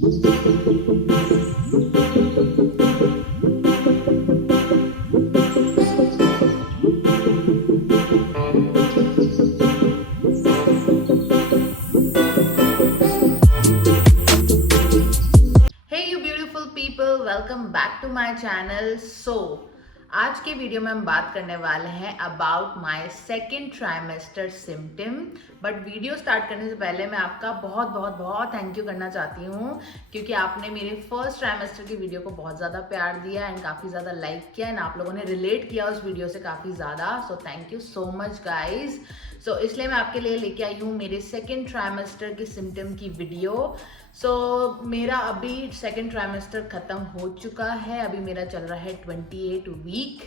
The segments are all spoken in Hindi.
Welcome back to my channel. आज के वीडियो में हम बात करने वाले हैं about my second trimester symptom. But video start करने से पहले मैं आपका बहुत बहुत बहुत थैंक यू करना चाहती हूँ, क्योंकि आपने मेरे फर्स्ट ट्राइमेस्टर की वीडियो को बहुत ज़्यादा प्यार दिया एंड काफ़ी ज़्यादा लाइक किया एंड आप लोगों ने रिलेट किया उस वीडियो से काफ़ी ज़्यादा। So thank you so much guys. इसलिए मैं आपके लिए लेके आई हूँ मेरे सेकेंड ट्राइमेस्टर के सिम्टम की वीडियो। मेरा अभी सेकेंड ट्राइमेस्टर ख़त्म हो चुका है, अभी मेरा चल रहा है 28 वीक।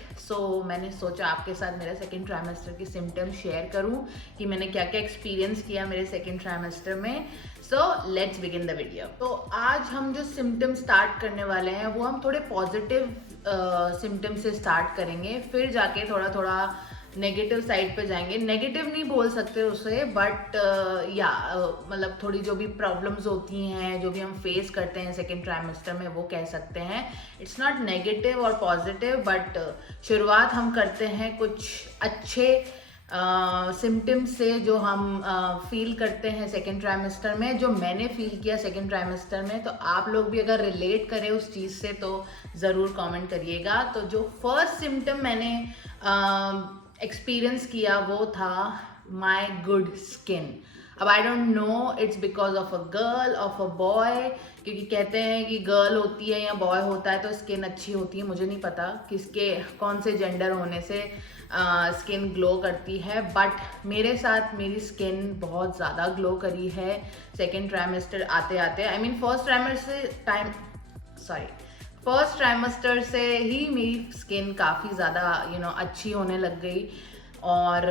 मैंने सोचा आपके साथ मेरा सेकेंड ट्राइमेस्टर के सिम्टम शेयर करूं कि मैंने क्या क्या एक्सपीरियंस किया मेरे सेकेंड ट्राइमेस्टर में। Let's begin the video. आज हम जो सिम्टम स्टार्ट करने वाले हैं वो हम थोड़े पॉजिटिव सिम्टम से स्टार्ट करेंगे, फिर जाके थोड़ा थोड़ा नेगेटिव साइड पे जाएंगे। नेगेटिव नहीं बोल सकते उसे, बट मतलब थोड़ी जो भी प्रॉब्लम्स होती हैं, जो भी हम फेस करते हैं सेकेंड ट्राइमेस्टर में, वो कह सकते हैं। इट्स नॉट नेगेटिव और पॉजिटिव, बट शुरुआत हम करते हैं कुछ अच्छे सिम्टम्स से जो हम फील करते हैं सेकेंड ट्राइमेस्टर में, जो मैंने फील किया सेकेंड ट्राइमेस्टर में। तो आप लोग भी अगर रिलेट करें उस चीज़ से तो ज़रूर कमेंट करिएगा। तो जो फर्स्ट सिम्टम मैंने एक्सपीरियंस किया वो था माई गुड स्किन। अब I don't know it's because of a girl of a boy, क्योंकि कहते हैं कि गर्ल होती है या बॉय होता है तो स्किन अच्छी होती है। मुझे नहीं पता किसके कौन से जेंडर होने से स्किन ग्लो करती है, बट मेरे साथ मेरी स्किन बहुत ज़्यादा ग्लो करी है सेकेंड ट्राइमेस्टर आते आते। आई मीन फर्स्ट ट्राइमेस्टर से ही मेरी स्किन काफ़ी ज़्यादा अच्छी होने लग गई और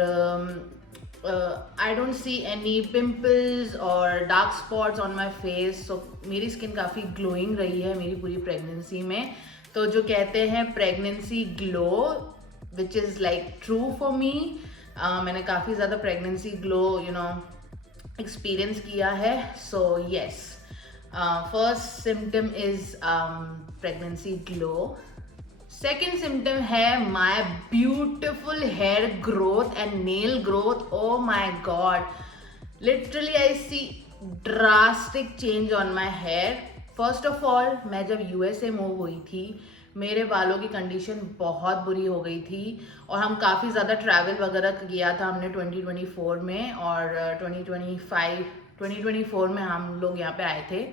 I don't see any pimples और dark spots on my face. मेरी स्किन काफ़ी ग्लोइंग रही है मेरी पूरी प्रेगनेंसी में। तो जो कहते हैं pregnancy glow, which is like true for me. मैंने काफ़ी ज़्यादा प्रेगनेंसी ग्लो एक्सपीरियंस किया है। Yes, first symptom is pregnancy glow. Second symptom है my beautiful hair growth and nail growth. Oh my god, literally I see drastic change on my hair. First of all, मैं जब यूएसए मूव हुई थी मेरे बालों की कंडीशन बहुत बुरी हो गई थी और हम काफ़ी ज़्यादा ट्रैवल वगैरह किया था हमने 2024 में, और 2024 में हम लोग यहाँ पे आए थे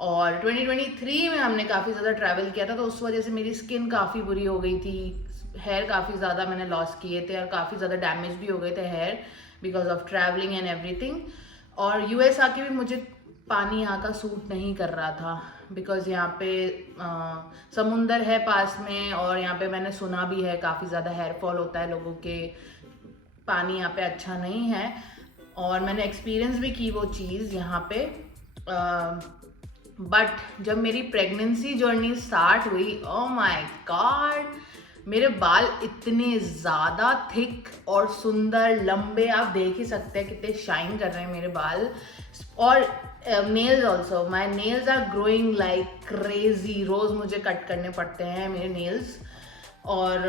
और 2023 में हमने काफ़ी ज़्यादा ट्रैवल किया था। तो उस वजह से मेरी स्किन काफ़ी बुरी हो गई थी, हेयर काफ़ी ज़्यादा मैंने लॉस किए थे और काफ़ी ज़्यादा डैमेज भी हो गए थे hair because of travelling and everything. और यूएस आके भी मुझे पानी यहाँ का सूट नहीं कर रहा था बिकॉज यहाँ पे समुंदर है पास में और यहाँ पे मैंने सुना भी है काफ़ी ज़्यादा हेयर फॉल होता है लोगों के, पानी यहाँ पे अच्छा नहीं है और मैंने एक्सपीरियंस भी की वो चीज़ यहाँ पे। बट जब मेरी प्रेगनेंसी जर्नी स्टार्ट हुई, ओ माय गॉड, मेरे बाल इतने ज़्यादा थिक और सुंदर लंबे, आप देख ही सकते हैं कितने शाइन कर रहे हैं मेरे बाल। और nails also, my nails are growing like crazy. रोज़ मुझे कट करने पड़ते हैं मेरे नेल्स और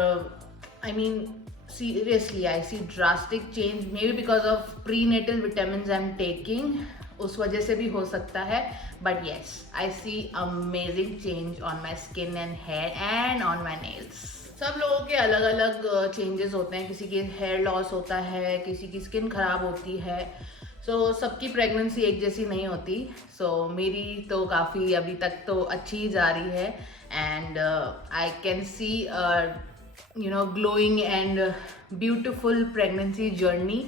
I mean seriously I see drastic change, maybe because of prenatal vitamin I am taking, उस वजह से भी हो सकता है। But yes, I see amazing change on my skin and hair and on my nails. सब लोगों के अलग अलग चेंजेस होते हैं, किसी के हेयर लॉस होता है, किसी की स्किन खराब होती है। सबकी प्रेगनेंसी एक जैसी नहीं होती। मेरी तो काफ़ी अभी तक तो अच्छी ही जा रही है and I can see glowing and beautiful pregnancy journey.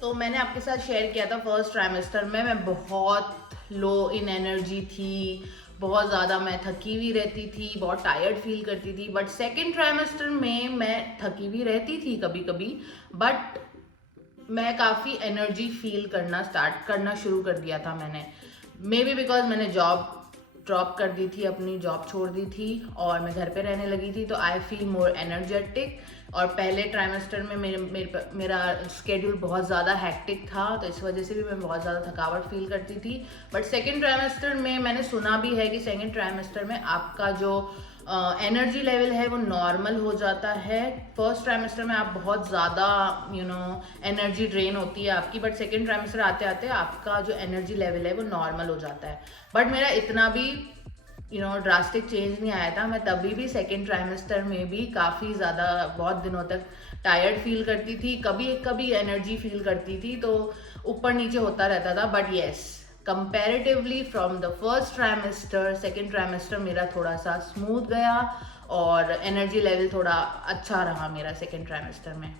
तो मैंने आपके साथ शेयर किया था फर्स्ट ट्राइमेस्टर में मैं बहुत लो इन एनर्जी थी, बहुत ज़्यादा मैं थकी हुई रहती थी, बहुत टायर्ड फील करती थी। बट सेकेंड ट्राइमेस्टर में मैं थकी हुई रहती थी कभी कभी, बट मैं काफ़ी एनर्जी फील करना शुरू कर दिया था मैंने। मे बी बिकॉज मैंने जॉब ड्रॉप कर दी थी, अपनी जॉब छोड़ दी थी और मैं घर पे रहने लगी थी, तो आई फील मोर एनर्जेटिक। और पहले ट्राइमेस्टर में मेरा स्केड्यूल बहुत ज़्यादा हैक्टिक था, तो इस वजह से भी मैं बहुत ज़्यादा थकावट फील करती थी। बट सेकेंड ट्राइमेस्टर में मैंने सुना भी है कि सेकेंड ट्राइमेस्टर में आपका जो एनर्जी लेवल है वो नॉर्मल हो जाता है। फर्स्ट ट्राइमेस्टर में आप बहुत ज़्यादा एनर्जी ड्रेन होती है आपकी, बट सेकेंड ट्राइमेस्टर आते आते आपका जो एनर्जी लेवल है वो नॉर्मल हो जाता है। बट मेरा इतना भी ड्रास्टिक चेंज नहीं आया था। मैं तभी भी सेकेंड ट्राइमेस्टर में भी काफ़ी ज़्यादा बहुत दिनों तक टायर्ड फील करती थी, कभी कभी एनर्जी फील करती थी, तो ऊपर नीचे होता रहता था। But yes, comparatively from the first trimester second trimester मेरा थोड़ा सा स्मूथ गया और एनर्जी लेवल थोड़ा अच्छा रहा मेरा सेकेंड ट्राइमेस्टर में।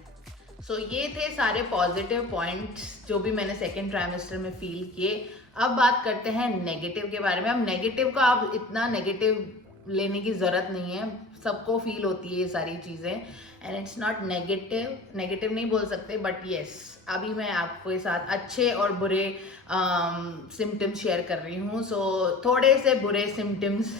सो ये थे सारे पॉजिटिव पॉइंट्स जो भी मैंने सेकेंड ट्राइमेस्टर में फील किए। अब बात करते हैं नेगेटिव के बारे में। अब नेगेटिव का आप इतना नेगेटिव लेने की ज़रूरत नहीं है, सबको फील होती है ये सारी चीज़ें, and it's not negative. Negative नहीं बोल सकते, बट येस, अभी मैं आपके साथ अच्छे और बुरे सिम्टम्स शेयर कर रही हूँ। सो थोड़े से बुरे सिम्टम्स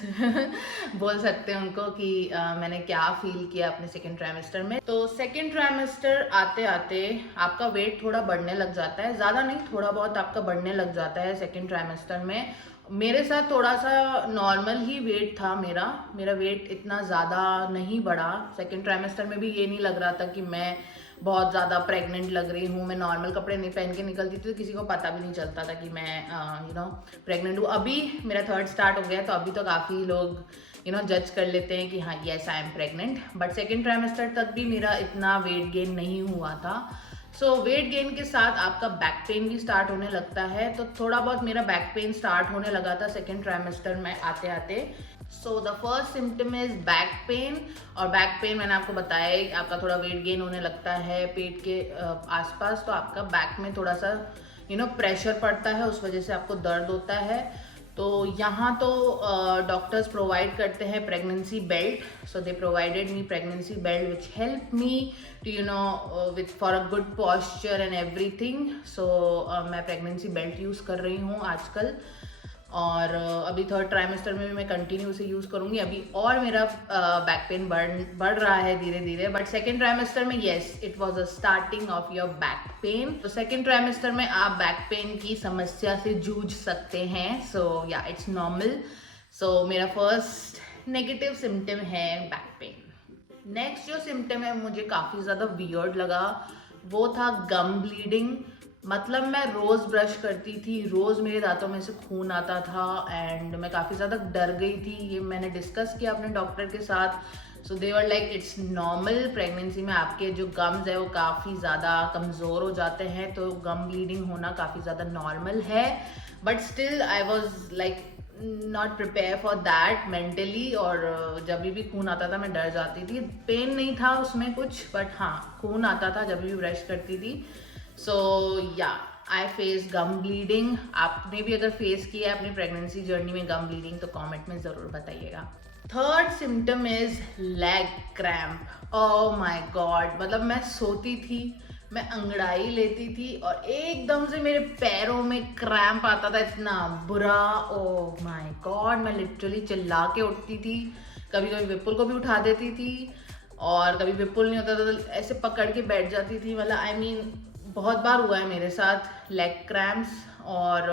बोल सकते हैं उनको कि मैंने क्या फील किया अपने सेकेंड ट्राइमेस्टर में। तो सेकेंड ट्राइमेस्टर आते आते आपका वेट थोड़ा बढ़ने लग जाता है, ज़्यादा नहीं, थोड़ा बहुत आपका बढ़ने लग जाता है सेकेंड ट्राइमेस्टर में। मेरे साथ थोड़ा सा नॉर्मल ही वेट था मेरा वेट इतना ज़्यादा नहीं बढ़ा। सेकेंड ट्राइमेस्टर में भी ये नहीं लग रहा था कि मैं बहुत ज़्यादा प्रेग्नेंट लग रही हूँ। मैं नॉर्मल कपड़े नहीं पहन के निकलती थी तो किसी को पता भी नहीं चलता था कि मैं प्रेग्नेंट हूँ। अभी मेरा थर्ड स्टार्ट हो गया, तो अभी तो काफ़ी लोग जज कर लेते हैं कि हाँ yes I am pregnant. But second trimester तक भी मेरा इतना वेट गेन नहीं हुआ था। सो वेट गेन के साथ आपका बैक पेन भी स्टार्ट होने लगता है, तो थोड़ा बहुत मेरा बैक पेन स्टार्ट होने लगा था सेकेंड ट्राइमेस्टर में आते आते। So the first symptom is back pain. और बैक पेन मैंने आपको बताया, आपका थोड़ा वेट गेन होने लगता है पेट के आसपास, तो आपका बैक में थोड़ा सा प्रेशर पड़ता है, उस वजह से आपको दर्द होता है। तो यहाँ तो डॉक्टर्स प्रोवाइड करते हैं pregnancy belt. So they provided me pregnancy belt which help me to with for a good posture and everything. So मैं प्रेगनेंसी बेल्ट यूज़ कर रही हूँ आजकल, और अभी थर्ड ट्राइमेस्टर में भी मैं कंटिन्यू से यूज़ करूँगी अभी। और मेरा बैक पेन बढ़ रहा है धीरे धीरे। बट सेकेंड ट्राइमेस्टर में yes, it was a starting of your back pain. तो सेकेंड ट्राइमेस्टर में आप बैक पेन की समस्या से जूझ सकते हैं। सो या इट्स नॉर्मल। सो मेरा फर्स्ट नेगेटिव सिम्टम है बैक पेन। नेक्स्ट जो सिम्टम है मुझे काफ़ी ज़्यादा वियर्ड लगा, वो था गम ब्लीडिंग। मतलब मैं रोज़ ब्रश करती थी, रोज़ मेरे दांतों में से खून आता था, एंड मैं काफ़ी ज़्यादा डर गई थी। ये मैंने डिस्कस किया अपने डॉक्टर के साथ। So they were like it's normal, pregnancy में आपके जो गम्स है वो काफ़ी ज़्यादा कमज़ोर हो जाते हैं, तो गम ब्लीडिंग होना काफ़ी ज़्यादा नॉर्मल है। But still I was like not prepare for that mentally, और जब भी खून आता था मैं डर जाती थी। पेन नहीं था उसमें कुछ, बट हाँ खून आता था जब भी ब्रश करती थी। सो या आई फेस गम ब्लीडिंग। आपने भी अगर फेस किया है अपनी प्रेगनेंसी जर्नी में गम ब्लीडिंग तो कमेंट में ज़रूर बताइएगा। Third symptom is leg cramp. Oh my God, मतलब मैं सोती थी, मैं अंगड़ाई लेती थी और एकदम से मेरे पैरों में क्रैम्प आता था, इतना बुरा। ओह माय गॉड, मैं लिटरली चिल्ला के उठती थी। कभी कभी विपुल को भी उठा देती थी, और कभी विपुल नहीं होता था तो ऐसे पकड़ के बैठ जाती थी। मतलब आई मीन बहुत बार हुआ है मेरे साथ लेग क्रैम्प्स। और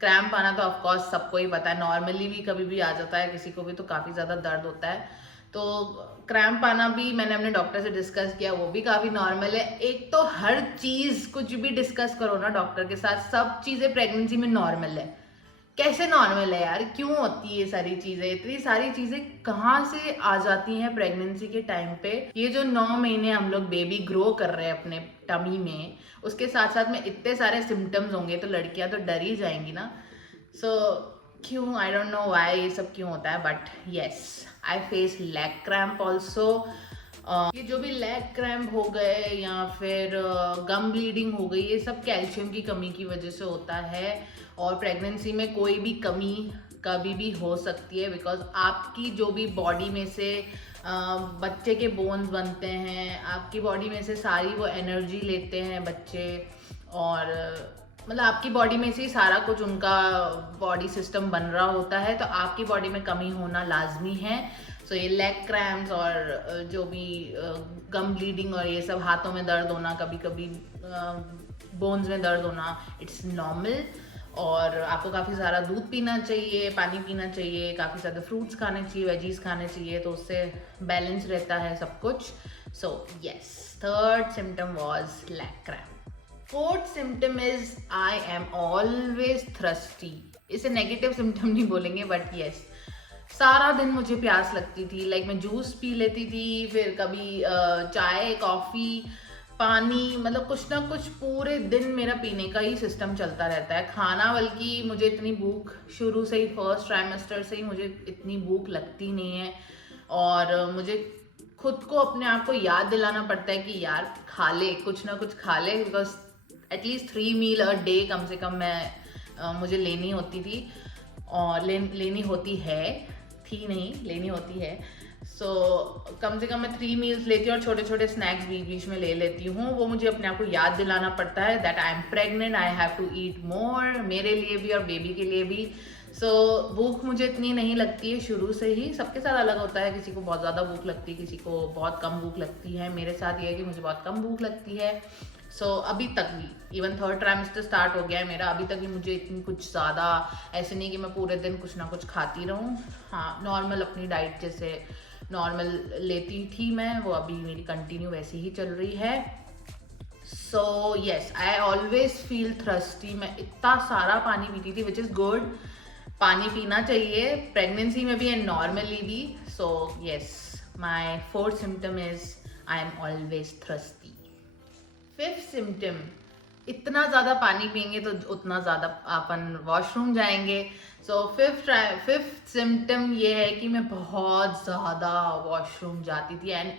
क्रैम्प आना तो ऑफकोर्स सबको ही पता है, नॉर्मली भी कभी भी आ जाता है किसी को भी, तो काफ़ी ज़्यादा दर्द होता है। तो क्रैम्प आना भी मैंने अपने डॉक्टर से डिस्कस किया, वो भी काफ़ी नॉर्मल है। एक तो हर चीज़ कुछ भी डिस्कस करो ना डॉक्टर के साथ, सब चीज़ें प्रेगनेंसी में नॉर्मल है। कैसे नॉर्मल है यार, क्यों होती है ये सारी चीज़ें? इतनी सारी चीज़ें कहाँ से आ जाती हैं प्रेगनेंसी के टाइम पे? ये जो 9 महीने हम लोग बेबी ग्रो कर रहे हैं अपने टमी में, उसके साथ साथ में इतने सारे सिम्टम्स होंगे तो लड़कियां तो डर ही जाएंगी ना। सो क्यों, आई डोंट नो व्हाई ये सब क्यों होता है, but yes I face leg cramp also. ये जो भी लेग क्रैम्प हो गए या फिर गम ब्लीडिंग हो गई, ये सब कैल्शियम की कमी की वजह से होता है। और प्रेगनेंसी में कोई भी कमी कभी भी हो सकती है, बिकॉज आपकी जो भी बॉडी में से बच्चे के बोन्स बनते हैं, आपकी बॉडी में से सारी वो एनर्जी लेते हैं बच्चे, और मतलब आपकी बॉडी में से ही सारा कुछ उनका बॉडी सिस्टम बन रहा होता है, तो आपकी बॉडी में कमी होना लाजमी है। सो ये लेग क्रैम्प्स और जो भी गम ब्लीडिंग और ये सब, हाथों में दर्द होना, कभी कभी बोन्स में दर्द होना, इट्स नॉर्मल। और आपको काफ़ी सारा दूध पीना चाहिए, पानी पीना चाहिए, काफ़ी ज़्यादा फ्रूट्स खाने चाहिए, वेजीज खाने चाहिए, तो उससे बैलेंस रहता है सब कुछ। So yes, third symptom was leg cramp. Fourth symptom is I am always thirsty. इसे नेगेटिव सिम्टम नहीं बोलेंगे, बट यस, सारा दिन मुझे प्यास लगती थी। लाइक मैं जूस पी लेती थी, फिर कभी चाय, कॉफ़ी, पानी, मतलब कुछ ना कुछ पूरे दिन मेरा पीने का ही सिस्टम चलता रहता है। खाना, बल्कि मुझे इतनी भूख शुरू से ही, फर्स्ट ट्राइमेस्टर से ही मुझे इतनी भूख लगती नहीं है। और मुझे खुद को, अपने आप को याद दिलाना पड़ता है कि यार खा ले, कुछ ना कुछ खा ले, because at least 3 meal a day कम से कम मुझे लेनी होती थी, और लेनी होती है, थी नहीं, लेनी होती है। सो कम से कम मैं 3 मील्स लेती हूँ, और छोटे छोटे स्नैक्स बीच बीच में ले लेती हूँ। वो मुझे अपने आप को याद दिलाना पड़ता है that I am pregnant, I have to eat more, मेरे लिए भी और बेबी के लिए भी। सो भूख मुझे इतनी नहीं लगती है शुरू से ही। सबके साथ अलग होता है, किसी को बहुत ज़्यादा भूख लगती है, किसी को बहुत कम भूख लगती है। मेरे साथ ये है कि मुझे बहुत कम भूख लगती है। सो अभी तक भी, इवन थर्ड ट्राइमेस्टर स्टार्ट हो गया है मेरा, अभी तक भी मुझे इतनी कुछ ज़्यादा ऐसे नहीं कि मैं पूरे दिन कुछ ना कुछ खाती रहूँ। हाँ, नॉर्मल अपनी डाइट जैसे नॉर्मल लेती थी मैं, वो अभी मेरी कंटिन्यू वैसी ही चल रही है। So yes, I always feel thirsty. मैं इतना सारा पानी पीती थी, विच इज़ गुड। पानी पीना चाहिए प्रेगनेंसी में भी एंड नॉर्मली भी। So yes, my fourth symptom is I am always thirsty. Fifth symptom, इतना ज़्यादा पानी पियेंगे तो उतना ज़्यादा अपन वॉशरूम जाएंगे। सो फिफ्थ सिम्टम ये है कि मैं बहुत ज़्यादा वॉशरूम जाती थी एंड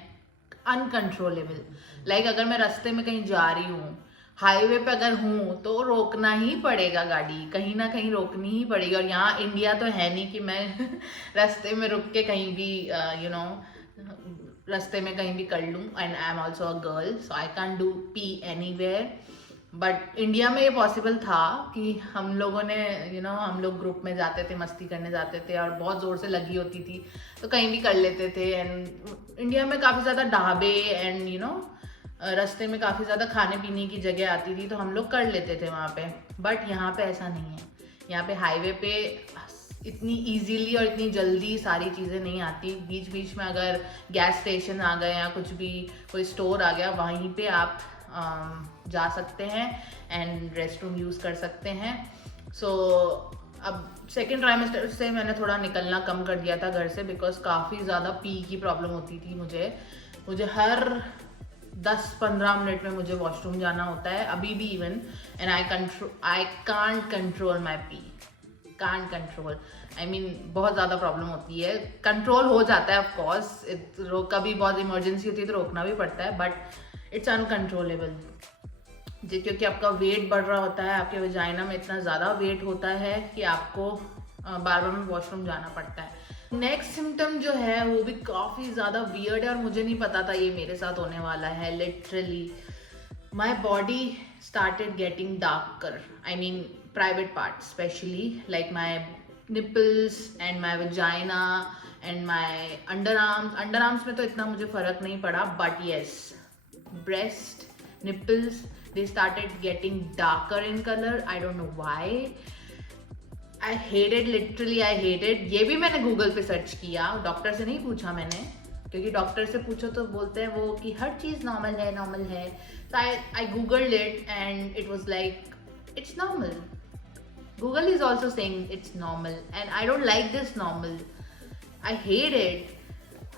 अनकंट्रोलेबल। लाइक अगर मैं रास्ते में कहीं जा रही हूँ, हाईवे पे अगर हूँ, तो रोकना ही पड़ेगा, गाड़ी कहीं ना कहीं रोकनी ही पड़ेगी। और यहाँ इंडिया तो है नहीं कि मैं रास्ते में रुक के कहीं भी रास्ते में कहीं भी कर लूँ। And I am also a girl, so I can do P anywhere. But India में ये पॉसिबल था कि हम लोगों ने हम लोग ग्रुप में जाते थे, मस्ती करने जाते थे, और बहुत ज़ोर से लगी होती थी तो कहीं भी कर लेते थे। एंड इंडिया में काफ़ी ज़्यादा ढाबे एंड रास्ते में काफ़ी ज़्यादा खाने पीने की जगह आती थी, तो हम लोग कर लेते थे वहाँ पे। बट यहाँ पे ऐसा नहीं है। यहाँ पे हाईवे पे इतनी इजीली और इतनी जल्दी सारी चीज़ें नहीं आती। बीच बीच में अगर गैस स्टेशन आ गए या कुछ भी, कोई स्टोर आ गया, वहीं पे आप जा सकते हैं एंड रेस्ट रूम यूज़ कर सकते हैं। सो अब सेकेंड ट्राइमेस्टर से मैंने थोड़ा निकलना कम कर दिया था घर से, बिकॉज काफ़ी ज़्यादा पी की प्रॉब्लम होती थी मुझे हर 10-15 मिनट में मुझे वॉशरूम जाना होता है अभी भी even. And I can't control my P, can't control. I mean बहुत ज़्यादा प्रॉब्लम होती है। कंट्रोल हो जाता है ऑफकोर्स, कभी बहुत इमरजेंसी होती है तो रोकना भी पड़ता है, बट इट्स अनकंट्रोलेबल। क्योंकि आपका वेट बढ़ रहा होता है, आपके वजाइना में इतना ज़्यादा वेट होता है कि आपको बार बार में वॉशरूम जाना पड़ता है। नेक्स्ट सिम्टम जो है वो भी काफ़ी ज़्यादा वियर्ड है, और मुझे नहीं पता था ये मेरे साथ होने वाला है। Literally my body started getting darker, I mean private part specially, like my nipples and my vagina and my under arms में तो इतना मुझे फ़र्क नहीं पड़ा, but yes, breast, nipples, they started getting darker in color. I don't know why. I hated, literally I hated. ये भी मैंने गूगल पे सर्च किया, डॉक्टर से नहीं पूछा मैंने, क्योंकि डॉक्टर से पूछो तो बोलते हैं वो कि हर चीज़ नॉर्मल है। So I googled it and it was like, it's normal. Google is also saying it's normal and I don't like this normal. I hate it.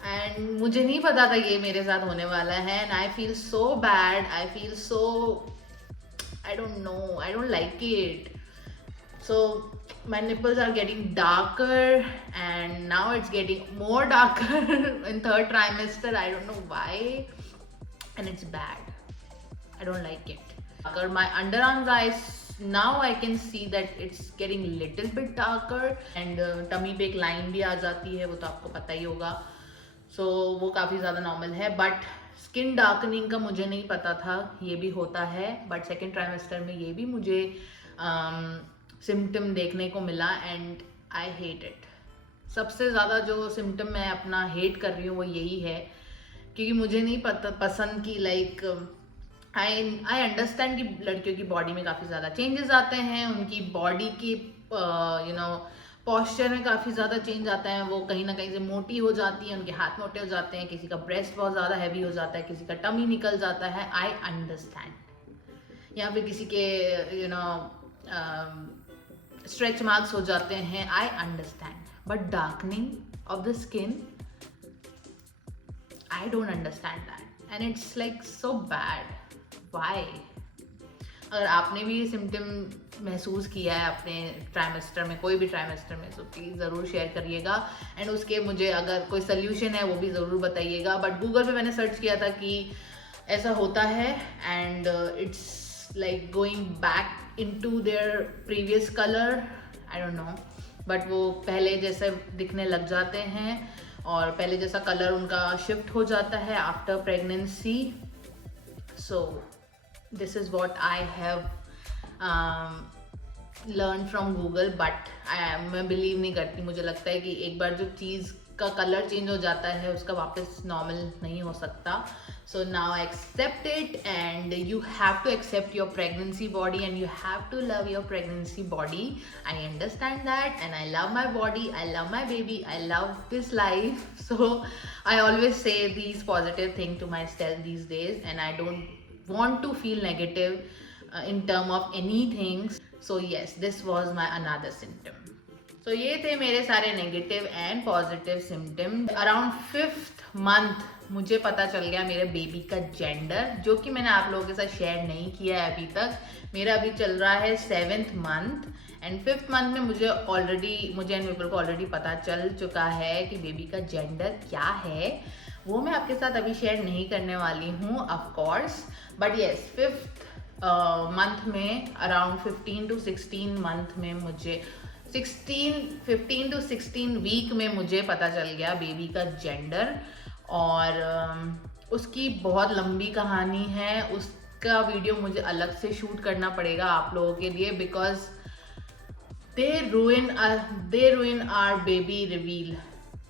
And मुझे नहीं पता था ये मेरे साथ होने वाला है। And I feel so bad, I feel so, I don't know, I don't like it. So my nipples are getting darker and now it's getting more darker in third trimester. I don't know why and it's bad, I don't like it. अगर my underarms eyes, now I can see that it's getting little bit darker and tummy पे एक लाइन भी आ जाती है, वो तो आपको पता ही होगा। सो वो काफ़ी ज़्यादा नॉर्मल है। बट स्किन डार्कनिंग का मुझे नहीं पता था ये भी होता है, बट सेकेंड ट्राइमेस्टर में ये भी मुझे सिम्टम देखने को मिला एंड आई हेट इट। सबसे ज़्यादा जो सिम्टम मैं अपना हेट कर रही हूँ वो यही है, क्योंकि मुझे नहीं पसंद कि लाइक आई अंडरस्टैंड कि लड़कियों की बॉडी में काफ़ी ज़्यादा चेंजेस आते हैं, उनकी बॉडी की पॉस्चर में काफ़ी ज़्यादा चेंज आता है, वो कहीं ना कहीं से मोटी हो जाती है, उनके हाथ मोटे हो जाते हैं, किसी का ब्रेस्ट बहुत ज़्यादा हैवी हो जाता है, किसी का टमी निकल जाता है, आई अंडरस्टैंड। या फिर किसी के स्ट्रेच मार्क्स हो जाते हैं, I understand, but darkening of the skin, I don't understand that and it's like so bad. Why? अगर आपने भी ये सिम्टम महसूस किया है अपने ट्राइमेस्टर में, कोई भी ट्राइमेस्टर में, तो प्लीज़ ज़रूर शेयर करिएगा एंड उसके मुझे अगर कोई सोल्यूशन है वो भी ज़रूर बताइएगा। बट गूगल पे मैंने सर्च किया था कि ऐसा होता है and it's like going back into their previous colour, I don't no, but वो पहले जैसे दिखने लग जाते हैं और पहले जैसा कलर उनका शिफ्ट हो जाता है after pregnancy. So this is what I have learned from Google, but मैं बिलीव नहीं करती। मुझे लगता है कि एक बार जो चीज़ का कलर चेंज हो जाता है उसका वापस नॉर्मल नहीं हो सकता। So now accept it and you have to accept your pregnancy body and you have to love your pregnancy body. I understand that and I love my body, I love my baby, I love this life. So I always say these positive thing to myself these days and I don't want to feel negative in term of anything. So yes, this was my another symptom. So ये थे मेरे सारे negative and positive symptom. Around 5th month मुझे पता चल गया मेरे बेबी का जेंडर, जो कि मैंने आप लोगों के साथ शेयर नहीं किया है अभी तक। मेरा अभी चल रहा है 7th month and 5th month में मुझे एंड विपुल को ऑलरेडी पता चल चुका है कि बेबी का जेंडर क्या है। वो मैं आपके साथ अभी शेयर नहीं करने वाली हूँ of course, but yes 5th month में अराउंड 15 to 16 month में मुझे 15 to 16 वीक में मुझे पता चल गया बेबी का जेंडर। और उसकी बहुत लंबी कहानी है, उसका वीडियो मुझे अलग से शूट करना पड़ेगा आप लोगों के लिए, because they ruin our baby reveal.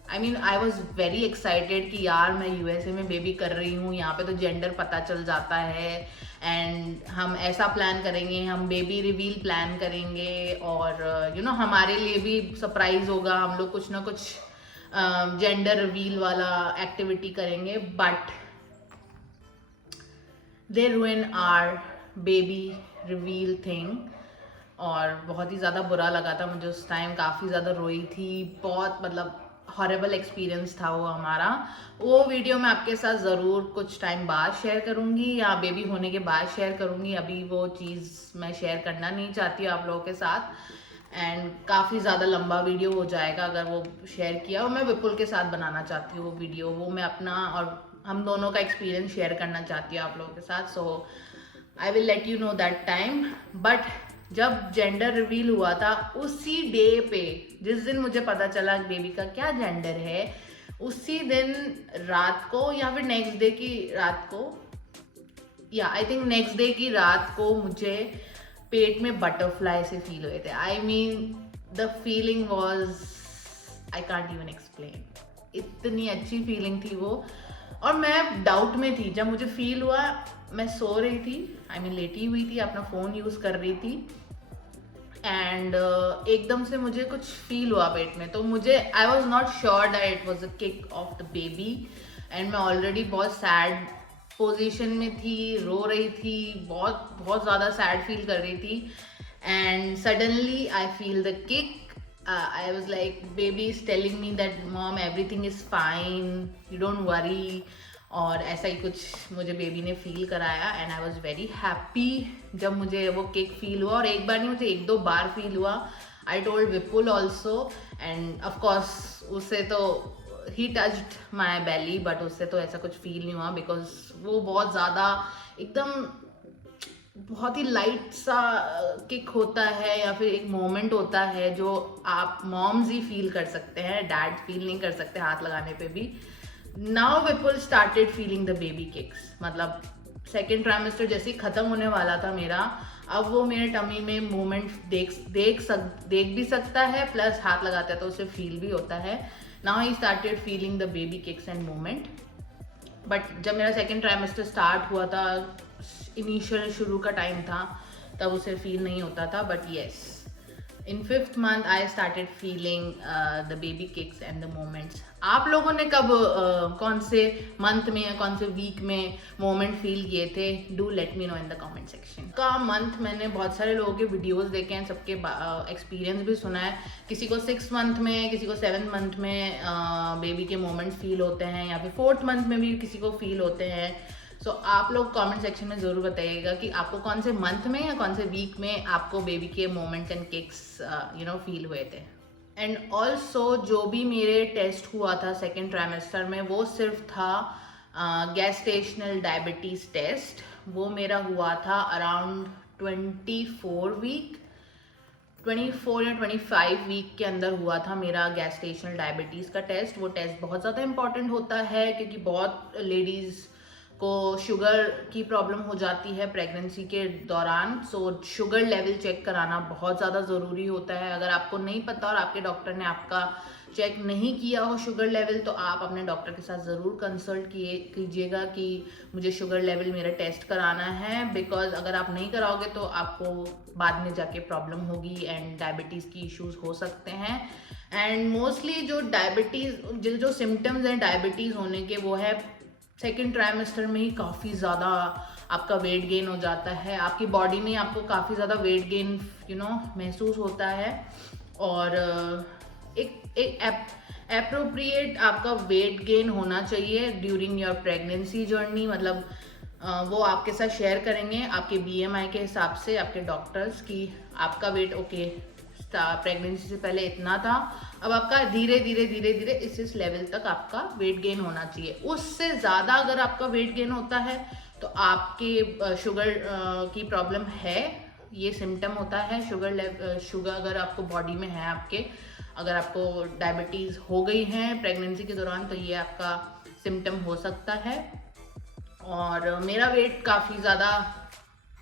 I mean, I was very excited कि यार मैं USA में बेबी कर रही हूँ, यहाँ पे तो जेंडर पता चल जाता है एंड हम ऐसा प्लान करेंगे, हम बेबी रिवील प्लान करेंगे और हमारे लिए भी सरप्राइज होगा, हम लोग कुछ ना कुछ जेंडर रिवील वाला एक्टिविटी करेंगे। But they ruin our baby reveal thing और बहुत ही ज़्यादा बुरा लगा था मुझे उस टाइम, काफ़ी ज़्यादा रोई थी, बहुत मतलब हॉरेबल एक्सपीरियंस था वो हमारा। वो वीडियो मैं आपके साथ ज़रूर कुछ टाइम बाद शेयर करूँगी या बेबी होने के बाद शेयर करूँगी। अभी वो चीज़ मैं शेयर करना नहीं चाहती हूँ आप लोगों के साथ एंड काफ़ी ज़्यादा लंबा वीडियो हो जाएगा अगर वो शेयर किया। और मैं विपुल के साथ बनाना चाहती हूँ वो वीडियो, वो मैं अपना और हम दोनों का एक्सपीरियंस शेयर करना चाहती हूँ आप लोगों के साथ। So I will let you know that time. But जब जेंडर रिवील हुआ था उसी डे पे, जिस दिन मुझे पता चला बेबी का क्या जेंडर है, उसी दिन रात को या फिर नेक्स्ट डे की रात को, या आई थिंक नेक्स्ट डे की रात को मुझे पेट में बटरफ्लाई से फील हुए थे। I mean the feeling was, I can't even explain, इतनी अच्छी फीलिंग थी वो। और मैं डाउट में थी जब मुझे फील हुआ, मैं सो रही थी, आई मीन लेटी हुई थी, अपना फ़ोन यूज़ कर रही थी एंड एकदम से मुझे कुछ फील हुआ पेट में, तो मुझे I was not sure that it was a kick off the baby and मैं ऑलरेडी बहुत सैड पोजीशन में थी, रो रही थी, बहुत बहुत ज़्यादा सैड फील कर रही थी and suddenly I feel the kick. I was like, baby is telling me that mom everything is fine, you don't worry, और ऐसा ही कुछ मुझे बेबी ने फील कराया and I was very happy जब मुझे वो केक फील हुआ। और एक बार नहीं, मुझे 1-2 बार फील हुआ। I told Vipul also and of course उससे तो ही टच्ड माई बेली, बट उससे तो ऐसा कुछ फील नहीं हुआ बिकॉज वो बहुत ज़्यादा एकदम बहुत ही लाइट सा किक होता है या फिर एक मोमेंट होता है जो आप मॉम्स ही फील कर सकते हैं, डैड फील नहीं कर सकते हाथ लगाने पे भी। Now Vipul started feeling the baby kicks, मतलब सेकेंड ट्राइमेस्टर जैसे ही ख़त्म होने वाला था मेरा, अब वो मेरे टमी में मूवमेंट देख भी सकता है, प्लस हाथ लगाता है तो उसे फील भी होता है. Now he started feeling the baby kicks and movement. But जब मेरा सेकेंड ट्राइमेस्टर स्टार्ट हुआ था, इनिशियल शुरू का टाइम था, तब उसे फील नहीं होता था. But yes, in 5th month I started feeling the baby kicks and the moments. आप लोगों ने कब कौन से मंथ में या कौन से वीक में मोमेंट फील किए थे? Do let me no in the comment section. का मंथ मैंने बहुत सारे लोगों के वीडियोस देखे हैं, सबके एक्सपीरियंस भी सुना है. किसी को 6th month में, किसी को 7th month में बेबी के मोमेंट्स फील होते हैं, या फिर 4th month में भी किसी को फील होते हैं. सो आप लोग कमेंट सेक्शन में ज़रूर बताइएगा कि आपको कौन से मंथ में या कौन से वीक में आपको बेबी के मोमेंट्स एंड किक्स फील हुए थे. एंड ऑल्सो जो भी मेरे टेस्ट हुआ था सेकेंड ट्राइमेस्टर में, वो सिर्फ था गैस्टेशनल डायबिटीज़ टेस्ट. वो मेरा हुआ था अराउंड 24 या 25 वीक के अंदर हुआ था मेरा गैस्टेशनल डायबिटीज़ का टेस्ट. वो टेस्ट बहुत ज़्यादा इंपॉर्टेंट होता है क्योंकि बहुत लेडीज़ को शुगर की प्रॉब्लम हो जाती है प्रेगनेंसी के दौरान. सो शुगर लेवल चेक कराना बहुत ज़्यादा ज़रूरी होता है. अगर आपको नहीं पता और आपके डॉक्टर ने आपका चेक नहीं किया हो शुगर लेवल, तो आप अपने डॉक्टर के साथ ज़रूर कंसल्ट कीजिएगा कि मुझे शुगर लेवल मेरा टेस्ट कराना है. बिकॉज अगर आप नहीं कराओगे तो आपको बाद में जाके प्रॉब्लम होगी एंड डायबिटीज़ की इश्यूज हो सकते हैं. एंड मोस्टली जो सिम्टम्स हैं डायबिटीज़ होने के, वो है सेकेंड ट्राइमेस्टर में ही काफ़ी ज़्यादा आपका वेट गेन हो जाता है. आपकी बॉडी में आपको काफ़ी ज़्यादा वेट गेन महसूस होता है. और एक एप्रोप्रिएट आपका वेट गेन होना चाहिए ड्यूरिंग योर प्रेगनेंसी जर्नी. मतलब वो आपके साथ शेयर करेंगे आपके BMI के हिसाब से आपके डॉक्टर्स की आपका वेट ओके प्रेगनेंसी से पहले इतना था, अब आपका धीरे धीरे इस लेवल तक आपका वेट गेन होना चाहिए. उससे ज़्यादा अगर आपका वेट गेन होता है तो आपके शुगर की प्रॉब्लम है. ये सिम्टम होता है शुगर अगर आपको बॉडी में है आपके, अगर आपको डायबिटीज़ हो गई है प्रेगनेंसी के दौरान, तो ये आपका सिम्टम हो सकता है. और मेरा वेट काफ़ी ज़्यादा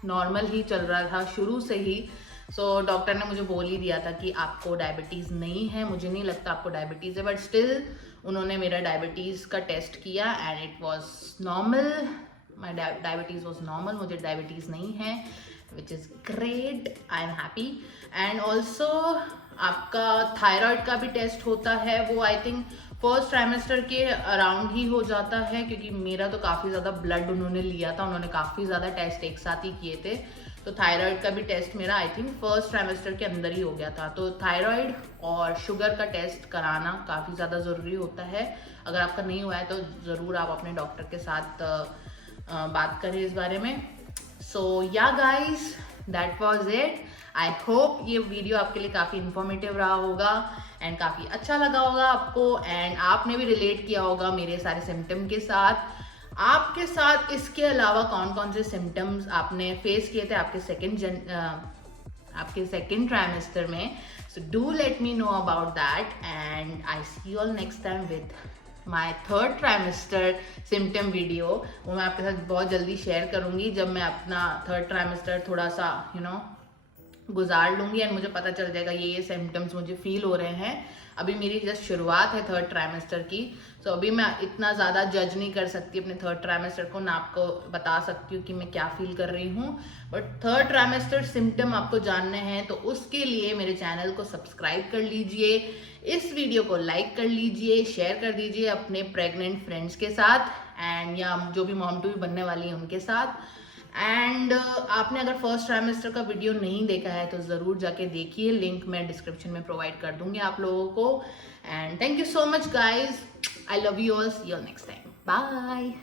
नॉर्मल ही चल रहा था शुरू से ही. सो डॉक्टर ने मुझे बोल ही दिया था कि आपको डायबिटीज़ नहीं है, मुझे नहीं लगता आपको डायबिटीज़ है. बट स्टिल उन्होंने मेरा डायबिटीज़ का टेस्ट किया and it was normal. My diabetes was normal. मुझे डायबिटीज़ नहीं है, which is great. I am happy. And also आपका थायराइड का भी टेस्ट होता है. वो आई थिंक फर्स्ट ट्राइमेस्टर के अराउंड ही हो जाता है, क्योंकि मेरा तो काफ़ी ज़्यादा ब्लड उन्होंने लिया था. उन्होंने काफ़ी ज़्यादा टेस्ट एक साथ ही किए थे. तो थायराइड का भी टेस्ट मेरा आई थिंक फर्स्ट ट्राइमेस्टर के अंदर ही हो गया था. तो थायराइड और शुगर का टेस्ट कराना काफ़ी ज़्यादा ज़रूरी होता है. अगर आपका नहीं हुआ है तो ज़रूर आप अपने डॉक्टर के साथ बात करें इस बारे में. सो yeah guys, that was it. I hope ये वीडियो आपके लिए काफ़ी इन्फॉर्मेटिव रहा होगा एंड काफ़ी अच्छा लगा होगा आपको, एंड आपने भी रिलेट किया होगा मेरे सारे सिम्टम के साथ. आपके साथ इसके अलावा कौन कौन से सिम्टम्स आपने फेस किए थे आपके सेकेंड ट्राइमेस्टर में. So do let me know about that and I see you all next time with my third trimester symptom video. वो मैं आपके साथ बहुत जल्दी शेयर करूँगी जब मैं अपना थर्ड ट्राइमेस्टर थोड़ा सा गुजार लूँगी एंड मुझे पता चल जाएगा ये सिम्टम्स मुझे फील हो रहे हैं. अभी मेरी जस्ट शुरुआत है थर्ड ट्राइमेस्टर की. सो अभी मैं इतना ज़्यादा जज नहीं कर सकती अपने थर्ड ट्राइमेस्टर को, ना आपको बता सकती हूँ कि मैं क्या फील कर रही हूँ. बट थर्ड ट्राइमेस्टर सिम्टम आपको जानने हैं तो उसके लिए मेरे चैनल को सब्सक्राइब कर लीजिए, इस वीडियो को लाइक कर लीजिए, शेयर कर दीजिए अपने प्रेग्नेंट फ्रेंड्स के साथ एंड या जो भी मॉम टू भी बनने वाली है उनके साथ. एंड आपने अगर फर्स्ट ट्राइमेस्टर का वीडियो नहीं देखा है तो ज़रूर जाके देखिए, लिंक मैं डिस्क्रिप्शन में प्रोवाइड कर दूंगी आप लोगों को. And thank you so much guys. I love you all. See you next time. Bye.